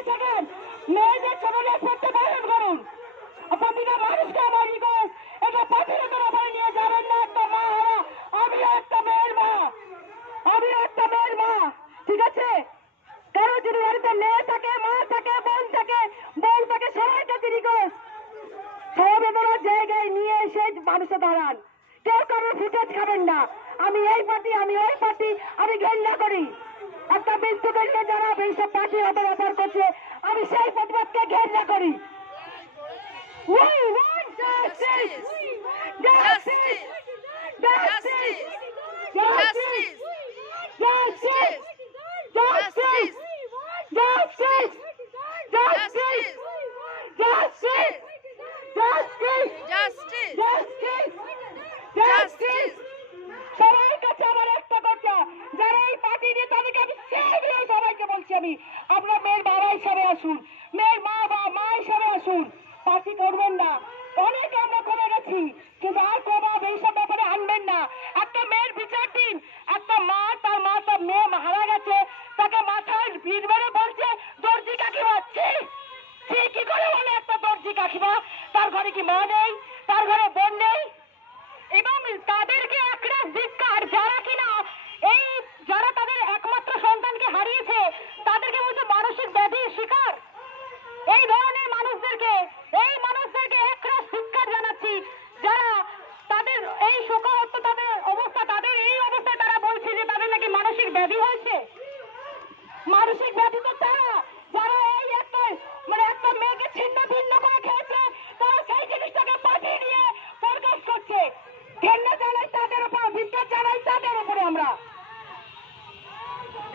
দিতে শেখান মেয়েদের ছেলেদের পড়তে বারণ করুন। প্রতিটা মানুষকে আমার রিকোয়েস্ট এটা প্রতিরোধের ওপরে নিয়ে যাবেন না একটা মা হারা। আমিও একটা মেয়ের মা। আমিও একটা মেয়ের মা। ঠিক আছে? কারও যদি বাড়িতে মেয়ে থাকে, মা থাকে, বোন থাকে বোন থাকে, সবাই কাছে রিকোয়েস্ট সমবেদনার জায়গায় নিয়ে এসে মানুষে দাঁড়ান। কেউ কারও ফুটেজ খাবেন না। আমি এই পার্টি, আমি ওই পার্টি, আমি ঘেন্না করি। একটা ঘেন্না যারা এইসব পার্টি ব্যাপার করছে আমি সেই প্রতিবাদকে ঘেন্না করি। soon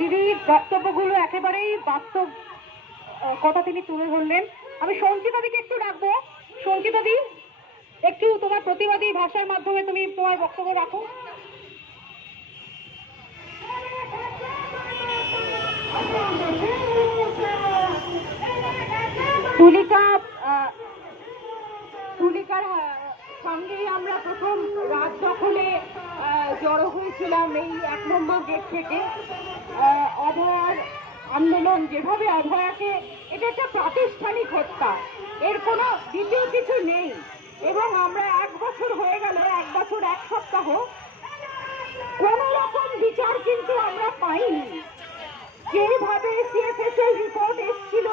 দিদির বক্তব্যগুলো একেবারেই বাস্তব কথা তিনি তুলে ধরলেন। আমি সঞ্চিতা দিকে একটু ডাকবো। সঞ্চিতা দি একটু তোমার প্রতিবাদী ভাষার মাধ্যমে তুমি তোমার বক্তব্য রাখো। তুলিকা সঙ্গেই আমরা প্রথম রাত দখলে জড়ো হয়েছিলাম এই এক নম্বর গেট থেকে। অভয়ার আন্দোলন যেভাবে অভয়াকে, এটা একটা প্রাতিষ্ঠানিক হত্যা। এর কোনো দ্বিতীয় কিছু নেই। এবং আমরা এক বছর হয়ে গেল, এক বছর, এক সপ্তাহ কোন রকম বিচার কিন্তু আমরা পাইনি। যেভাবে সিএফএস এর রিপোর্ট এসেছিল,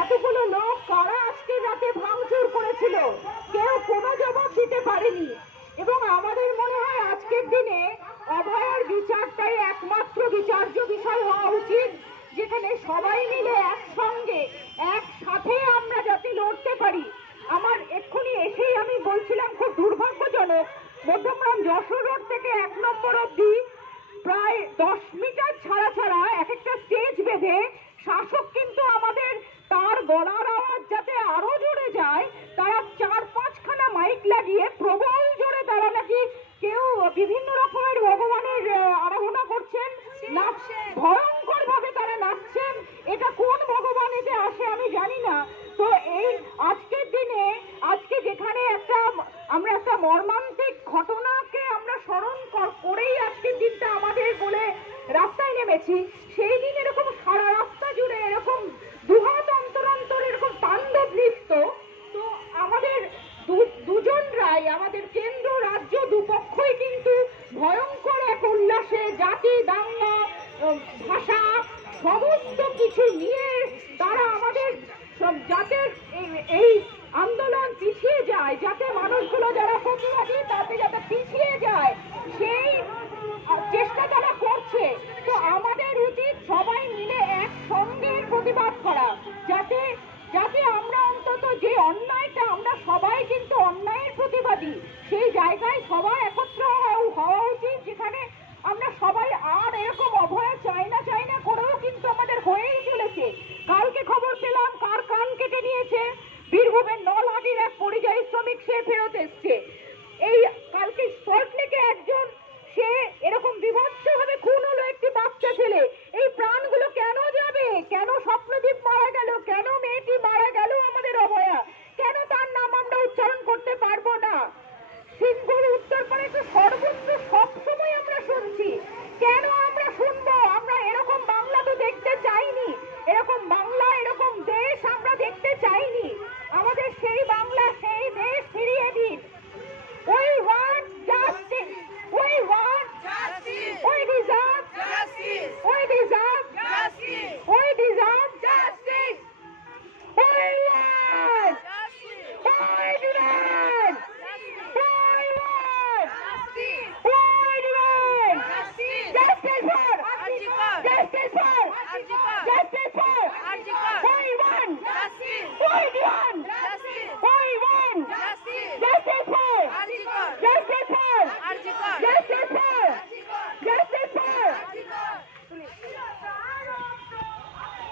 এতগুলো লোক কারা আজকে রাতে ভাঙচুর করেছিল, কেউ কোনো জবাব দিতে পারেনি। এবং আমাদের মনে হয় আজকের দিনে অভয়ার বিচারটাই একমাত্র বিচার্য বিষয় হওয়া উচিত, যেখানে সবাই মিলে একসঙ্গে, একসাথে আমরা যাতে লড়তে পারি। আমার এক্ষুনি এসেই আমি বলছিলাম, খুব দুর্ভাগ্যজনক, মধ্যমগ্রাম যশোর রোড থেকে এক নম্বর অব্দি প্রায় দশ মিটার ছাড়া ছাড়া এক একটা স্টেজ বেঁধে শাসক কিন্তু আমাদের তার গলার না। তো এই আজকের দিনে, আজকে যেখানে একটা, আমরা একটা মর্মান্তিক ঘটনাকে আমরা স্মরণ কর- করেই আজকের দিনটা আমাদের বলে রাস্তায় নেমেছি। সেই দিন এরকম সারা রাস্তা জুড়ে এরকম দুহাত অন্তর অন্তর এরকম তাণ্ডব নৃত্য তো আমাদের দু- দুজনরাই, আমাদের কেন্দ্র, রাজ্য দুপক্ষই কিন্তু ভয়ঙ্কর এক উল্লাসে জাতি দাঙ্গা ভাষা, সমস্ত কিছু নিয়ে তারা আমাদের সব যাতে এই- আন্দোলন পিছিয়ে যায় যাতে মানুষগুলো যারা প্রতিবাদী তাতে বীরভূমের নলহাটির এক পরিযায়ী শ্রমিক সে ফেরত এসছে? Guardian!